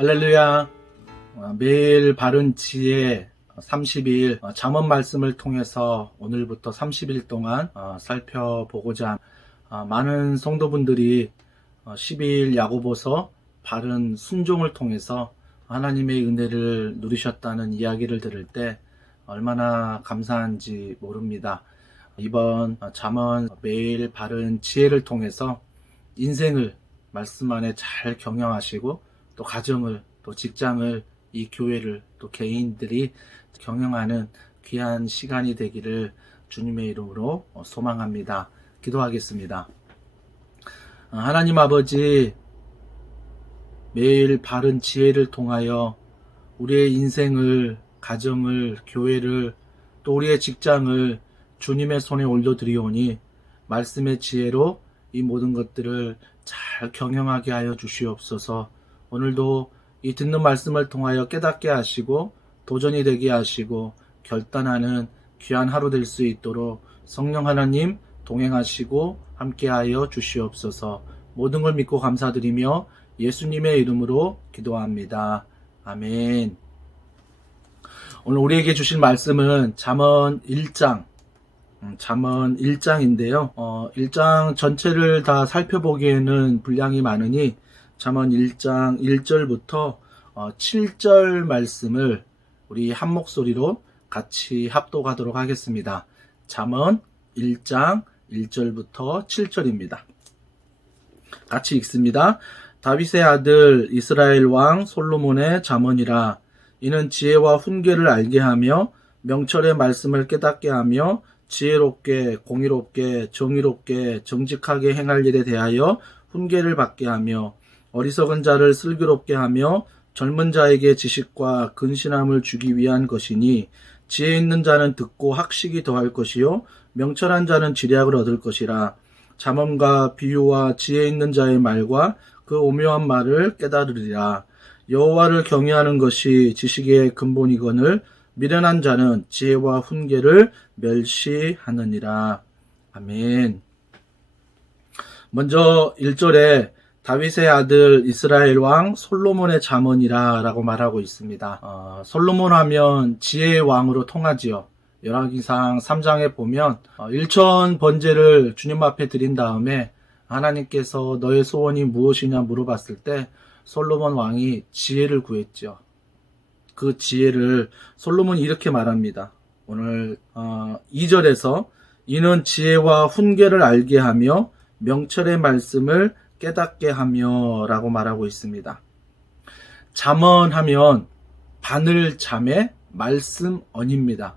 할렐루야. 매일 바른 지혜 30일 잠언 말씀을 통해서 오늘부터 30일 동안 살펴보고자 많은 성도분들이 12일 야고보서 바른 순종을 통해서 하나님의 은혜를 누리셨다는 이야기를 들을 때 얼마나 감사한지 모릅니다. 이번 잠언 매일 바른 지혜를 통해서 인생을 말씀 안에 잘 경영하시고 또 가정을 또 직장을 이 교회를 또 개인들이 경영하는 귀한 시간이 되기를 주님의 이름으로 소망합니다. 기도하겠습니다. 하나님 아버지, 매일 바른 지혜를 통하여 우리의 인생을, 가정을, 교회를 또 우리의 직장을 주님의 손에 올려드리오니 말씀의 지혜로 이 모든 것들을 잘 경영하게 하여 주시옵소서. 오늘도 이 듣는 말씀을 통하여 깨닫게 하시고 도전이 되게 하시고 결단하는 귀한 하루 될 수 있도록 성령 하나님 동행하시고 함께하여 주시옵소서. 모든 걸 믿고 감사드리며 예수님의 이름으로 기도합니다. 아멘. 오늘 우리에게 주실 말씀은 잠언 1장 잠언 1장인데요. 1장 전체를 다 살펴보기에는 분량이 많으니 잠언 1장 1절부터 7절 말씀을 우리 한 목소리로 같이 합독하도록 하겠습니다. 잠언 1장 1절부터 7절입니다. 같이 읽습니다. 다윗의 아들 이스라엘 왕 솔로몬의 잠언이라. 이는 지혜와 훈계를 알게 하며 명철의 말씀을 깨닫게 하며 지혜롭게 공의롭게 정의롭게 정직하게 행할 일에 대하여 훈계를 받게 하며 어리석은 자를 슬기롭게 하며 젊은 자에게 지식과 근신함을 주기 위한 것이니 지혜 있는 자는 듣고 학식이 더할 것이요 명철한 자는 지략을 얻을 것이라. 잠언과 비유와 지혜 있는 자의 말과 그 오묘한 말을 깨달으리라. 여호와를 경외하는 것이 지식의 근본이거늘 미련한 자는 지혜와 훈계를 멸시하느니라. 아멘. 먼저 1절에 다윗의 아들 이스라엘 왕 솔로몬의 잠언이라 라고 말하고 있습니다. 솔로몬 하면 지혜의 왕으로 통하지요. 열왕기상 3장에 보면 1천 번제를 주님 앞에 드린 다음에 하나님께서 너의 소원이 무엇이냐 물어봤을 때 솔로몬 왕이 지혜를 구했죠. 그 지혜를 솔로몬이 이렇게 말합니다. 오늘 2절에서 이는 지혜와 훈계를 알게 하며 명철의 말씀을 깨닫게 하며 라고 말하고 있습니다. 잠언하면 바늘 잠의 말씀 언입니다.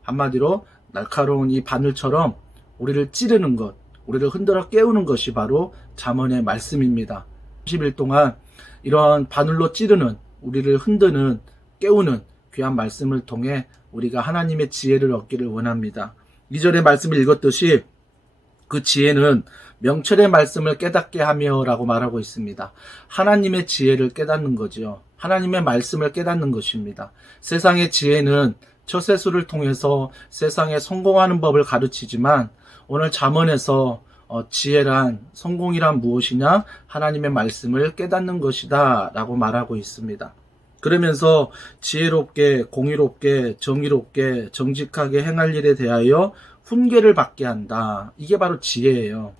한마디로 날카로운 이 바늘처럼 우리를 찌르는 것, 우리를 흔들어 깨우는 것이 바로 잠언의 말씀입니다. 30일 동안 이런 바늘로 찌르는, 우리를 흔드는, 깨우는 귀한 말씀을 통해 우리가 하나님의 지혜를 얻기를 원합니다. 2절의 말씀을 읽었듯이 그 지혜는 명철의 말씀을 깨닫게 하며 라고 말하고 있습니다. 하나님의 지혜를 깨닫는 거죠. 하나님의 말씀을 깨닫는 것입니다. 세상의 지혜는 처세술을 통해서 세상에 성공하는 법을 가르치지만 오늘 잠언에서 지혜란, 성공이란 무엇이냐? 하나님의 말씀을 깨닫는 것이다 라고 말하고 있습니다. 그러면서 지혜롭게, 공의롭게, 정의롭게, 정직하게 행할 일에 대하여 훈계를 받게 한다. 이게 바로 지혜예요.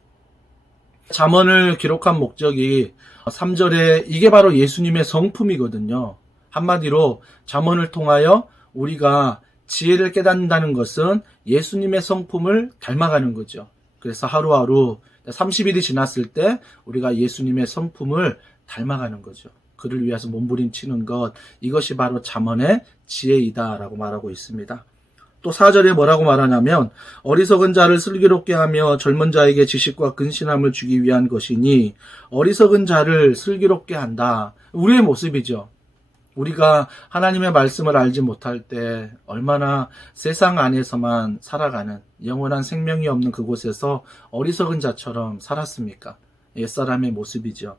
잠언을 기록한 목적이 3절에 이게 바로 예수님의 성품이거든요. 한마디로 잠언을 통하여 우리가 지혜를 깨닫는다는 것은 예수님의 성품을 닮아가는 거죠. 그래서 하루하루 30일이 지났을 때 우리가 예수님의 성품을 닮아가는 거죠. 그를 위해서 몸부림치는 것, 이것이 바로 잠언의 지혜이다라고 말하고 있습니다. 또 4절에 뭐라고 말하냐면 어리석은 자를 슬기롭게 하며 젊은 자에게 지식과 근신함을 주기 위한 것이니 어리석은 자를 슬기롭게 한다. 우리의 모습이죠. 우리가 하나님의 말씀을 알지 못할 때 얼마나 세상 안에서만 살아가는 영원한 생명이 없는 그곳에서 어리석은 자처럼 살았습니까? 옛사람의 모습이죠.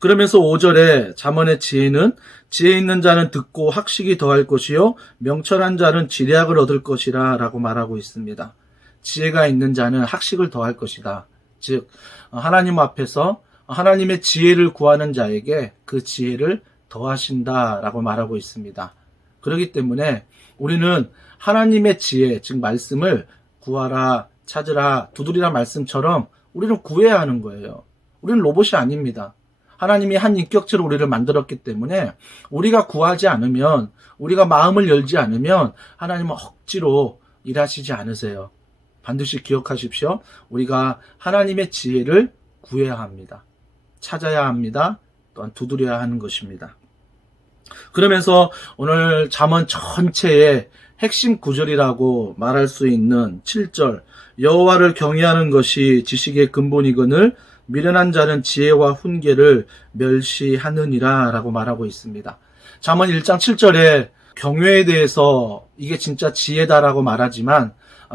그러면서 5절에 잠언의 지혜는 지혜 있는 자는 듣고 학식이 더할 것이요 명철한 자는 지략을 얻을 것이라 라고 말하고 있습니다. 지혜가 있는 자는 학식을 더할 것이다. 즉 하나님 앞에서 하나님의 지혜를 구하는 자에게 그 지혜를 더하신다라고 말하고 있습니다. 그렇기 때문에 우리는 하나님의 지혜, 즉 말씀을 구하라, 찾으라, 두드리라 말씀처럼 우리는 구해야 하는 거예요. 우리는 로봇이 아닙니다. 하나님이 한 인격체로 우리를 만들었기 때문에 우리가 구하지 않으면, 우리가 마음을 열지 않으면 하나님은 억지로 일하시지 않으세요. 반드시 기억하십시오. 우리가 하나님의 지혜를 구해야 합니다. 찾아야 합니다. 또한 두드려야 하는 것입니다. 그러면서 오늘 잠언 전체의 핵심 구절이라고 말할 수 있는 7절, 여호와를 경외하는 것이 지식의 근본이거늘 미련한 자는 지혜와 훈계를 멸시하느니라 라고 말하고 있습니다. 잠언 1장 7절에 경외에 대해서 이게 진짜 지혜다라고 말하지만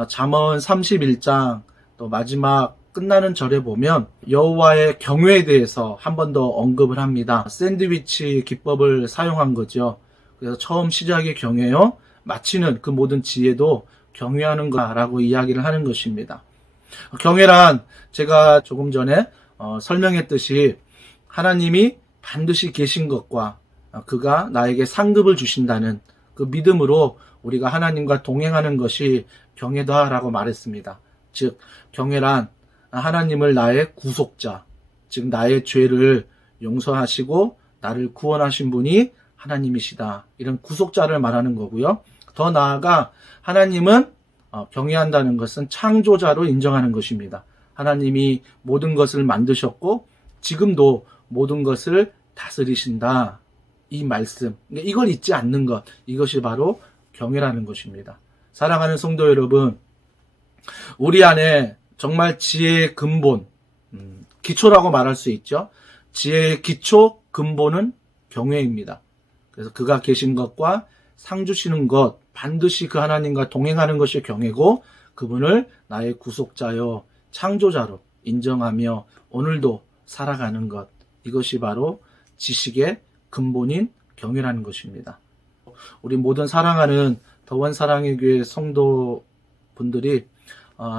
잠언 31장 또 마지막 끝나는 절에 보면 여호와의 경외에 대해서 한 번 더 언급을 합니다. 샌드위치 기법을 사용한 거죠. 그래서 처음 시작이 경외요, 마치는 그 모든 지혜도 경외하는 거라고 이야기를 하는 것입니다. 경외란 제가 조금 전에 설명했듯이 하나님이 반드시 계신 것과 그가 나에게 상급을 주신다는 그 믿음으로 우리가 하나님과 동행하는 것이 경외다라고 말했습니다. 즉 경외란 하나님을 나의 구속자, 즉 나의 죄를 용서하시고 나를 구원하신 분이 하나님이시다, 이런 구속자를 말하는 거고요. 더 나아가 하나님은 경외한다는 것은 창조자로 인정하는 것입니다. 하나님이 모든 것을 만드셨고 지금도 모든 것을 다스리신다, 이 말씀, 이걸 잊지 않는 것, 이것이 바로 경외라는 것입니다. 사랑하는 성도 여러분, 우리 안에 정말 지혜의 근본, 기초라고 말할 수 있죠. 지혜의 기초, 근본은 경외입니다. 그래서 그가 계신 것과 상 주시는 것, 반드시 그 하나님과 동행하는 것이 경외고 그분을 나의 구속자요 창조자로 인정하며 오늘도 살아가는 것, 이것이 바로 지식의 근본인 경외라는 것입니다. 우리 모든 사랑하는 더원 사랑의 교회 성도분들이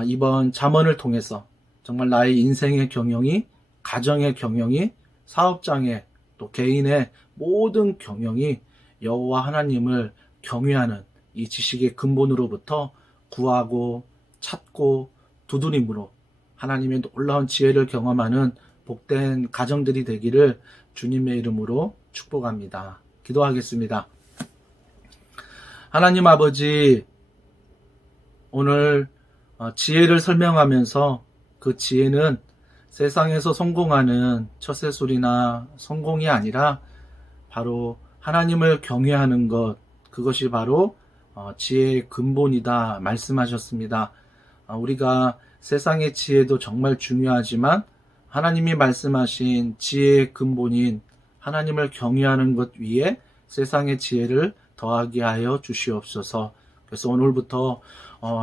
이번 잠언을 통해서 정말 나의 인생의 경영이, 가정의 경영이, 사업장의 또 개인의 모든 경영이 여호와 하나님을 경외하는 이 지식의 근본으로부터 구하고 찾고 두드림으로 하나님의 놀라운 지혜를 경험하는 복된 가정들이 되기를 주님의 이름으로 축복합니다. 기도하겠습니다. 하나님 아버지, 오늘 지혜를 설명하면서 그 지혜는 세상에서 성공하는 처세술이나 성공이 아니라 바로 하나님을 경외하는 것, 그것이 바로 지혜의 근본이다 말씀하셨습니다. 우리가 세상의 지혜도 정말 중요하지만 하나님이 말씀하신 지혜의 근본인 하나님을 경외하는 것 위에 세상의 지혜를 더하게 하여 주시옵소서. 그래서 오늘부터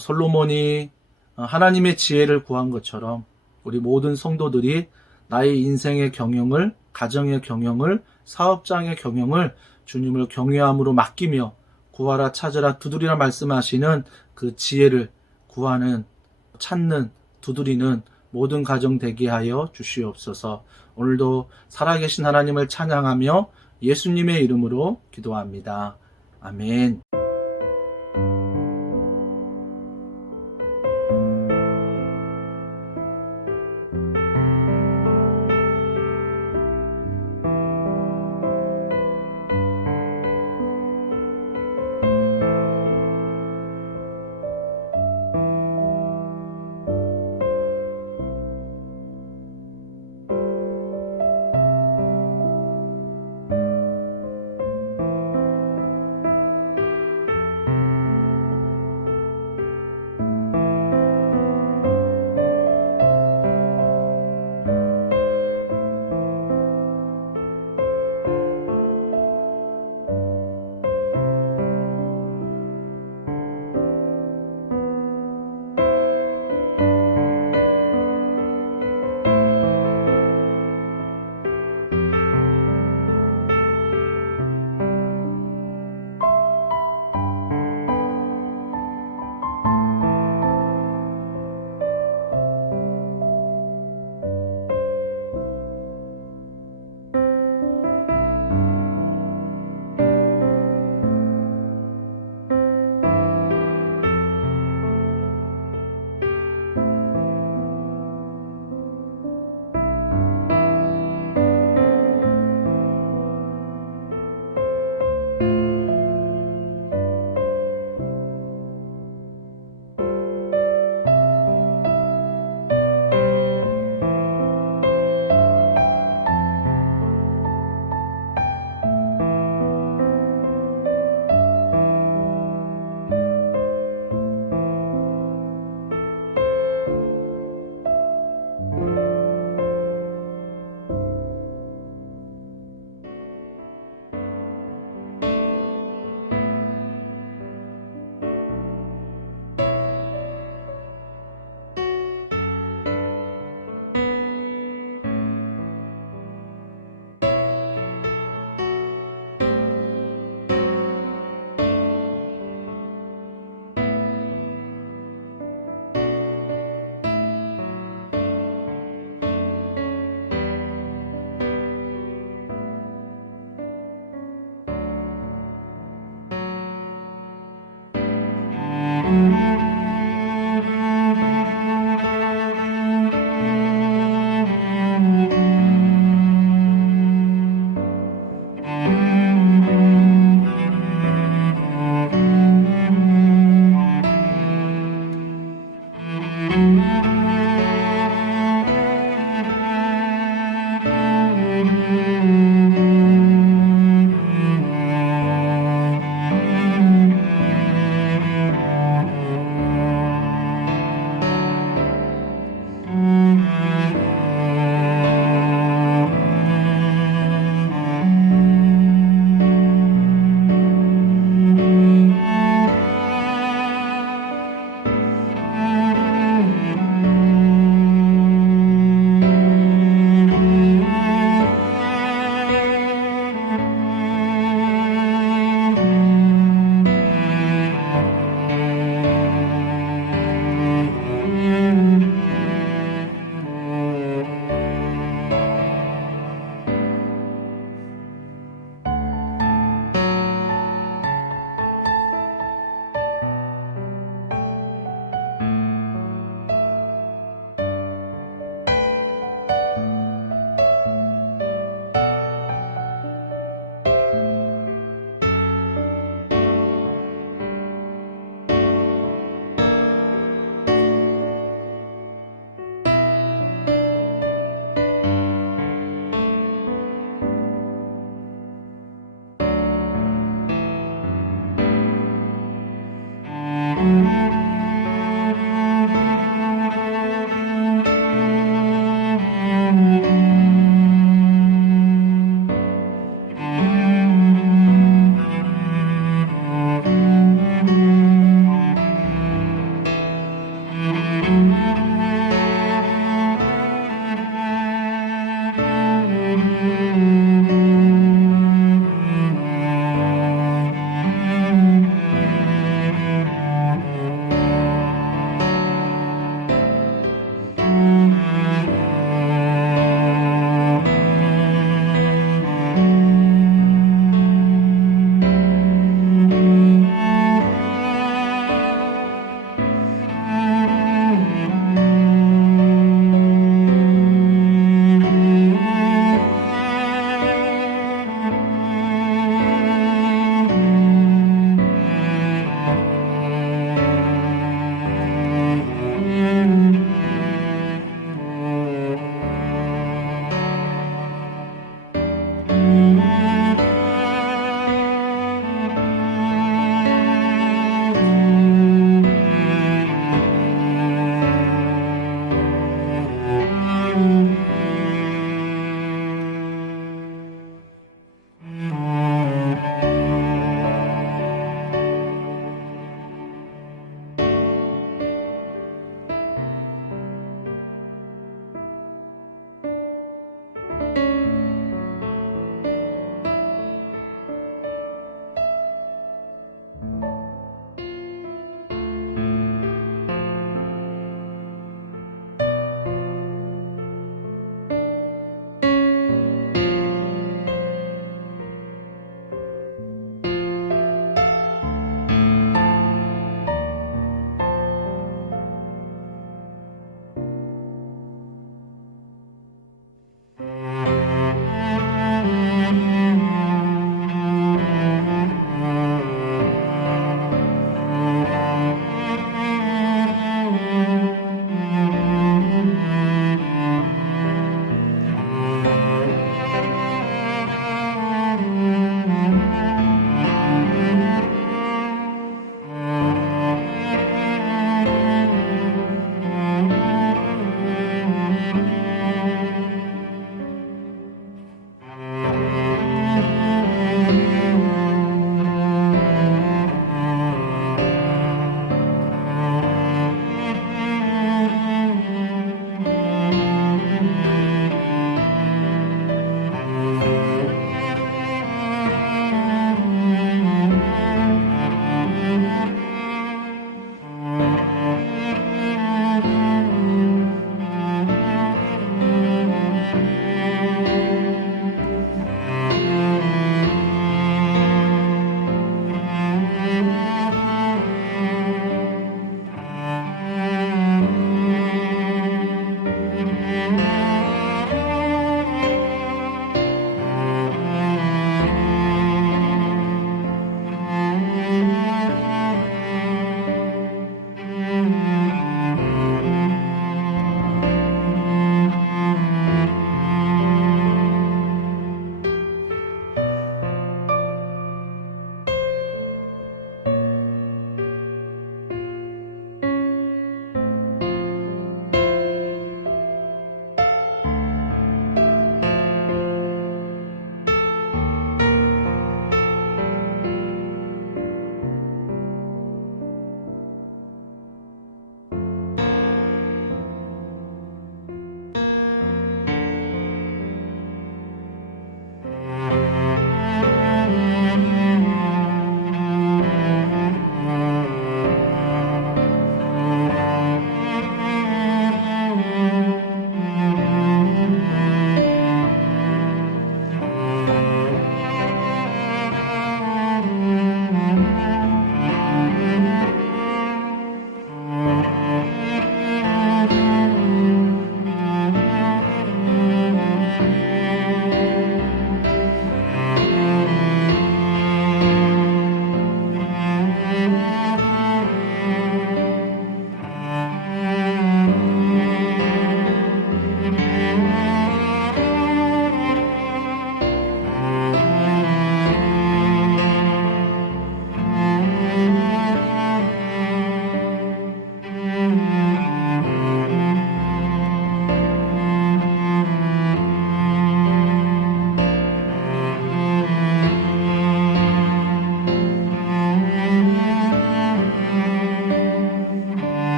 솔로몬이 하나님의 지혜를 구한 것처럼 우리 모든 성도들이 나의 인생의 경영을, 가정의 경영을, 사업장의 경영을 주님을 경외함으로 맡기며 구하라, 찾으라, 두드리라 말씀하시는 그 지혜를 구하는, 찾는, 두드리는 모든 가정 되게 하여 주시옵소서. 오늘도 살아계신 하나님을 찬양하며 예수님의 이름으로 기도합니다. 아멘.